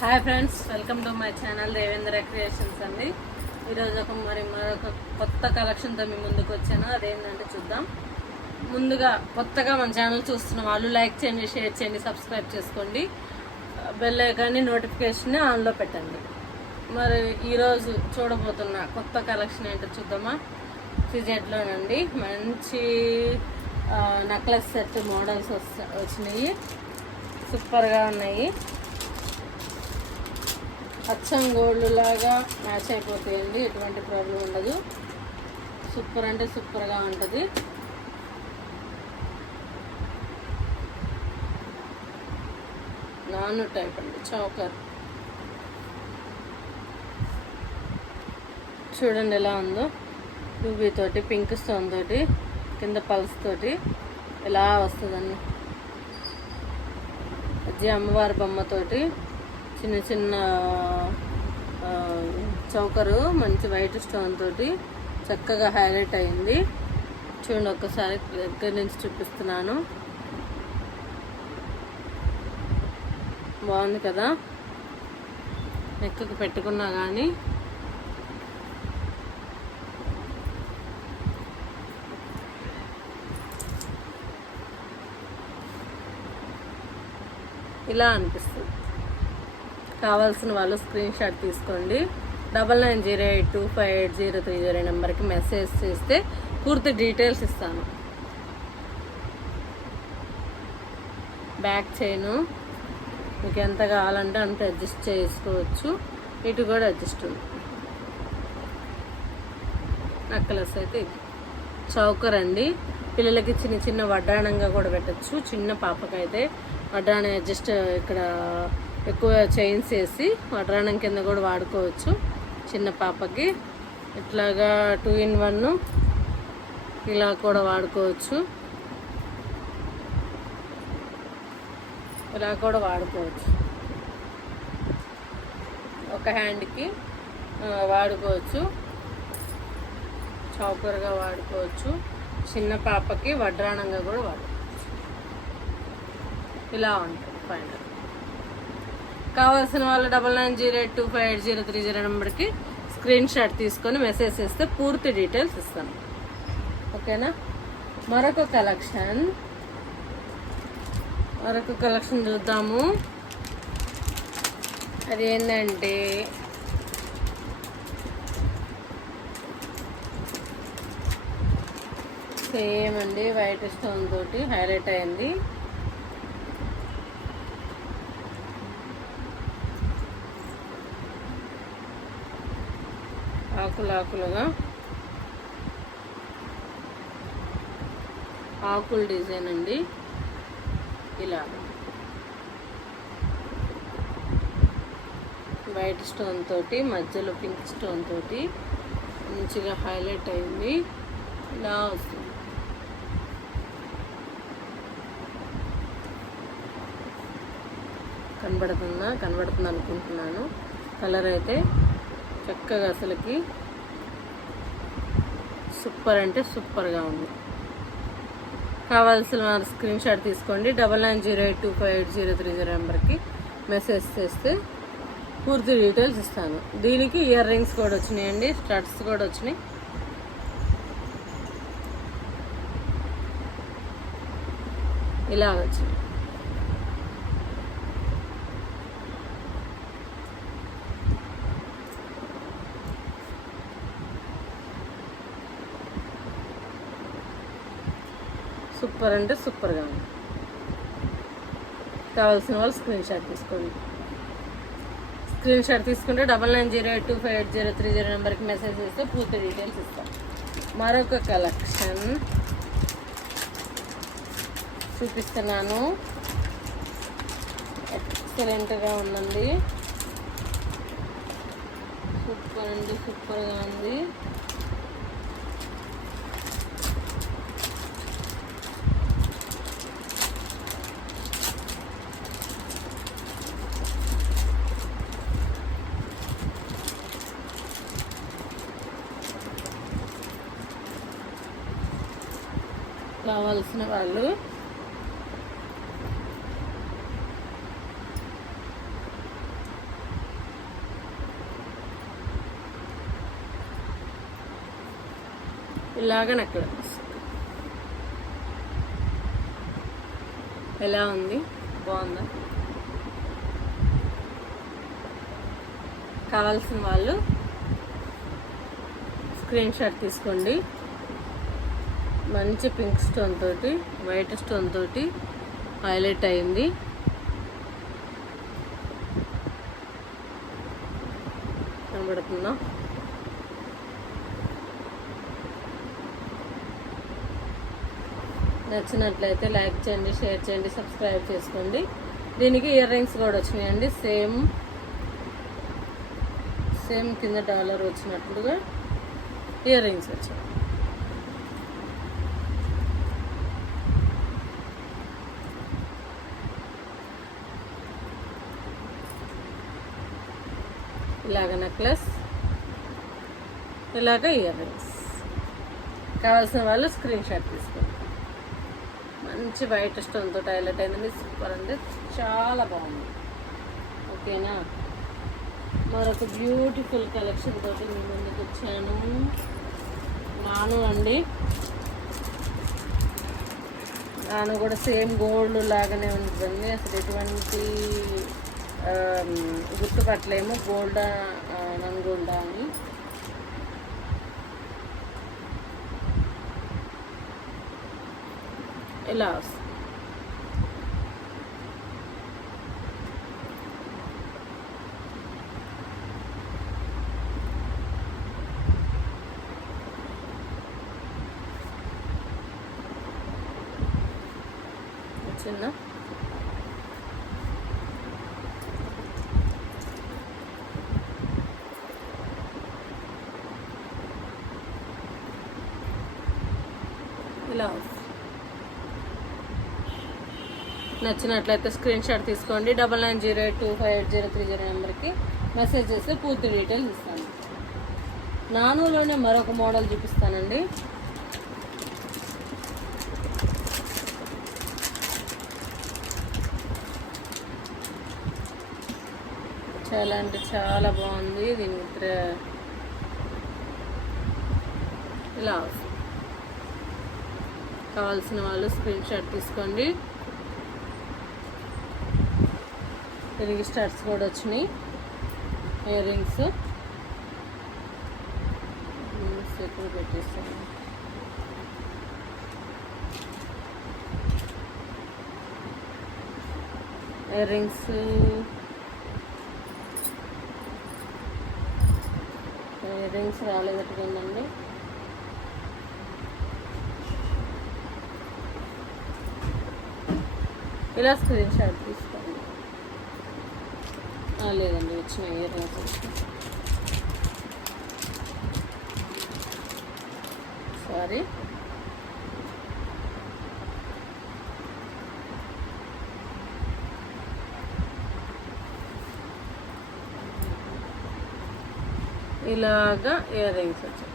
Hi friends, welcome to my channel Devendra creations అండి. ఈరోజు మరొక కొత్త కలెక్షన్తో మీ ముందుకు వచ్చాను. అదేంటంటే చూద్దాం. ముందుగా కొత్తగా మన ఛానల్ చూస్తున్న వాళ్ళు లైక్ చేయండి, షేర్ చేయండి, సబ్స్క్రైబ్ చేసుకోండి, బెల్ ఐకాన్ని నోటిఫికేషన్ ఆన్లో పెట్టండి. మరి ఈరోజు చూడబోతున్న కొత్త కలెక్షన్ ఏంటో చూద్దామా. సిజెడ్లోనండి మంచి నెక్లెస్ సెట్ మోడల్స్ వచ్చినాయి. సూపర్గా ఉన్నాయి. అచ్చం గోల్డ్ లాగా మ్యాచ్ అయిపోతాయండి, ఎటువంటి ప్రాబ్లం ఉండదు. సూపర్ అంటే సూపర్గా ఉంటుంది. నాను టైప్ అండి, చౌకర్ చూడండి ఎలా ఉందో. రూబీ తోటి, పింక్ స్టోన్ తోటి, కింద పల్స్ తోటి ఎలా వస్తుందండి. అమ్మవారి బొమ్మతోటి చిన్న చిన్న చౌకరు మంచి వైట్ స్టోన్ తోటి చక్కగా హైలైట్ అయింది. చూడండి, ఒక్కసారి దగ్గర నుంచి చూపిస్తున్నాను. బాగుంది కదా. నెక్కు పెట్టుకున్నా కానీ ఇలా అనిపిస్తుంది. కావాల్సిన వాళ్ళు స్క్రీన్ షాట్ తీసుకోండి. 9908258030 నెంబర్కి మెసేజ్ చేస్తే పూర్తి డీటెయిల్స్ ఇస్తాను. బ్యాక్ చైను మీకు ఎంత కావాలంటే అంత అడ్జస్ట్ చేసుకోవచ్చు. ఇటు కూడా అడ్జస్ట్ ఉంది. నెక్లెస్ అయితే ఇది చౌకర్ అండి. పిల్లలకి చిన్న చిన్న వడ్డాణంగా కూడా పెట్టచ్చు. చిన్న పాపకైతే వడ్డాణం అడ్జస్ట్ ఇక్కడ ఎక్కువ చైన్స్ వేసి వడ్రాణం కింద కూడా వాడుకోవచ్చు. చిన్న పాపకి ఇట్లాగా 2 in 1 ఇలా కూడా వాడుకోవచ్చు. ఇలా కూడా వాడుకోవచ్చు. ఒక హ్యాండ్కి వాడుకోవచ్చు, చౌకర్గా వాడుకోవచ్చు. చిన్న పాపకి వడ్రాణంగా కూడా వాడుకోవచ్చు. ఇలా ఉంటుంది ఫైనల్. కావాల్సిన వాళ్ళు 9908258030 నెంబర్కి స్క్రీన్ షాట్ తీసుకొని మెసేజ్ చేస్తే పూర్తి డీటెయిల్స్ ఇస్తాను. ఓకేనా. మరొక కలెక్షన్ చూద్దాము. అది ఏంటంటే సేమ్ అండి, వైట్ స్టోన్ తోటి హైలైట్ అయింది. ఆకులుగా ఆకుల డిజైన్ అండి. ఇలా వైట్ స్టోన్ తోటి మధ్యలో పింక్ స్టోన్ తోటి మంచిగా హైలైట్ అయింది. ఇలా వస్తుంది. కనబడుతుంది అనుకుంటున్నాను. కలర్ అయితే చక్కగా అసలుకి సూపర్ అంటే సూపర్గా ఉంది. కావాల్సిన స్క్రీన్ షాట్ తీసుకోండి. 9908258030 నెంబర్కి మెసేజ్ చేస్తే పూర్తి డీటెయిల్స్ ఇస్తాను. దీనికి ఇయర్ రింగ్స్ కూడా వచ్చినాయండి, స్టడ్స్ కూడా వచ్చినాయి. ఇలా వచ్చినాయి. సూపర్ అంటే సూపర్గా ఉంది. కావాల్సిన వాళ్ళు స్క్రీన్ షాట్ తీసుకోండి. స్క్రీన్ షాట్ తీసుకుంటే 9908258030 నెంబర్కి మెసేజ్ చేస్తే పూర్తి డీటెయిల్స్ ఇస్తాం. మరొక కలెక్షన్ చూపిస్తున్నాను. ఎక్సలెంట్గా ఉందండి. సూపర్ అండి, సూపర్గా ఉంది. కావాల్సిన వాళ్ళు ఇలాగ నెక్లెస్ ఎలా ఉంది, బాగుందా? కావాల్సిన వాళ్ళు స్క్రీన్ షాట్ తీసుకోండి. మంచి పింక్ స్టోన్ తోటి వైట్ స్టోన్ తోటి హైలైట్ అయింది. కనబడుతుందా? నచ్చినట్లయితే లైక్ చేయండి, షేర్ చేయండి, సబ్స్క్రైబ్ చేసుకోండి. దీనికి ఇయర్ రింగ్స్ కూడా వచ్చినాయండి. సేమ్ కింద డాలర్ వచ్చినట్లుగా ఇయర్ రింగ్స్ వచ్చాయి. ఇలాగ నెక్లెస్, ఇలాగ ఇయర్ రింగ్స్. కావాల్సిన వాళ్ళు స్క్రీన్ షాట్ తీసుకోండి. మంచి వైట్ స్టోన్ తోటి హైలైట్ అయిందండి. సూపర్ అండి, చాలా బాగుంది. ఓకేనా? మరొక బ్యూటిఫుల్ కలెక్షన్ తోటి మీ ముందుకు వచ్చాను. నాను కూడా సేమ్ గోల్డ్ లాగానే ఉంటుంది. అసలు ఎటువంటి గుర్తుపట్టలేము గోల్డా నన్ గోల్డా అని. ఇలా వచ్చిందా? ఇలా నచ్చినట్లయితే స్క్రీన్ షాట్ తీసుకోండి. 9908258030 నెంబర్కి మెసేజ్ చేస్తే పూర్తి డీటెయిల్స్ ఇస్తాను. నానులోనే మరొక మోడల్ చూపిస్తానండి. చాలా అంటే చాలా బాగుంది. దీని ఇలా కావాల్సిన వాళ్ళు స్క్రీన్ షాట్ తీసుకోండి. రింగ్ స్టార్ట్స్ కూడా వచ్చినాయి. ఇయర్ రింగ్స్ ఎక్కడ పెట్టేస్తాను. ఇయర్ రింగ్స్ రాలేదట్టుకుందండి. ఇలా స్క్రీన్ షాట్ తీసుకోండి. లేదండి, వచ్చిన ఇయర్ రింగ్స్ సారీ. ఇలాగా ఇయర్ రింగ్స్ వచ్చాయి.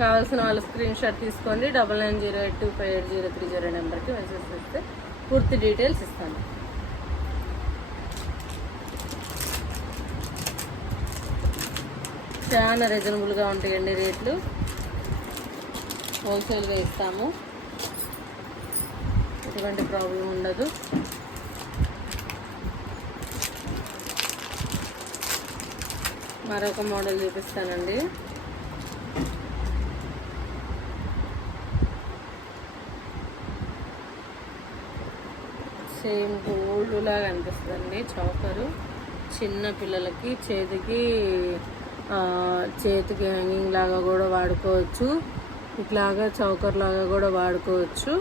కావాల్సిన వాళ్ళ స్క్రీన్ షాట్ తీసుకోండి. 9908258030 నెంబర్కి మెసేజ్ చేస్తే పూర్తి డీటెయిల్స్ ఇస్తాను. చాలా రీజనబుల్గా ఉంటాయండి రేట్లు. హోల్సేల్గా ఇస్తాము, ఎటువంటి ప్రాబ్లం ఉండదు. మరొక మోడల్ చూపిస్తానండి. సేమ్ గోల్డ్ లాగా అనిపిస్తుందండి. చౌకరు చిన్న పిల్లలకి చేతికి హ్యాంగింగ్ లాగా కూడా వాడుకోవచ్చు. ఇట్లాగా చౌకర్ లాగా కూడా వాడుకోవచ్చు.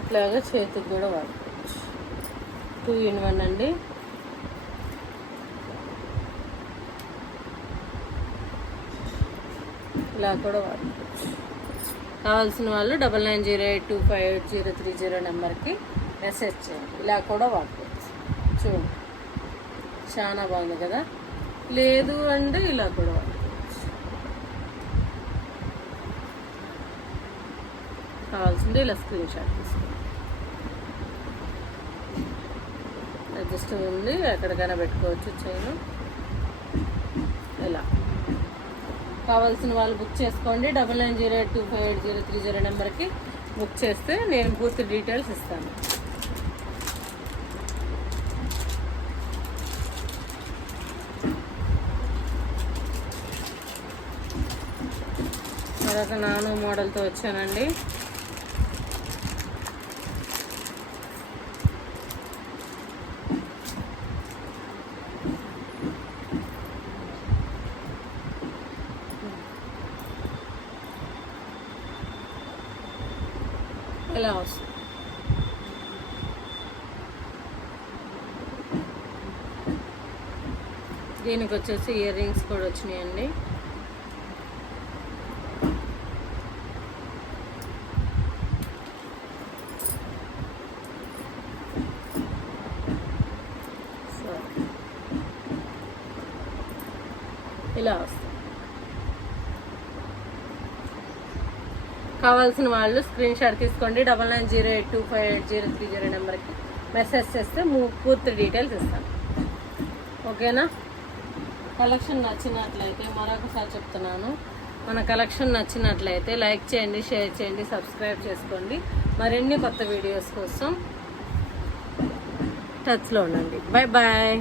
ఇట్లాగా చేతికి కూడా వాడుకోవచ్చు. 2 in 1 అండి. ఇలా కూడా వాడుకోవచ్చు. కావాల్సిన వాళ్ళు 9908258030 నెంబర్కి మెసేజ్ చేయండి. ఇలా కూడా వాడుకోవచ్చు. చూడండి, చాలా బాగుంది కదా. లేదు అంటే ఇలా కూడా వాడుకోవచ్చు. కావాల్సింది ఇలా స్క్రీన్ షాట్ తీసుకోండి. అడ్జస్ట్ ఉంది, ఎక్కడికైనా పెట్టుకోవచ్చు చైన్. ఇలా కావాల్సిన వాళ్ళు బుక్ చేసుకోండి. 9908258030 నెంబర్కి బుక్ చేస్తే నేను పూర్తి డీటెయిల్స్ ఇస్తాను. తర్వాత నానో మోడల్తో వచ్చానండి. ఇలా వస్తుంది. దీనికి వచ్చేసి ఇయర్ రింగ్స్ కూడా వచ్చినాయండి. ఇలా వస్తుంది. కావాల్సిన వాళ్ళు స్క్రీన్ షాట్ తీసుకోండి. 9908258030 నెంబర్కి మెసేజ్ చేస్తే పూర్తి డీటెయిల్స్ ఇస్తాను. ఓకేనా? కలెక్షన్ నచ్చినట్లయితే మరొకసారి చెప్తున్నాను, మన కలెక్షన్ నచ్చినట్లయితే లైక్ చేయండి, షేర్ చేయండి, సబ్స్క్రైబ్ చేసుకోండి. మరిన్ని కొత్త వీడియోస్ కోసం టచ్లో ఉండండి. Bye bye.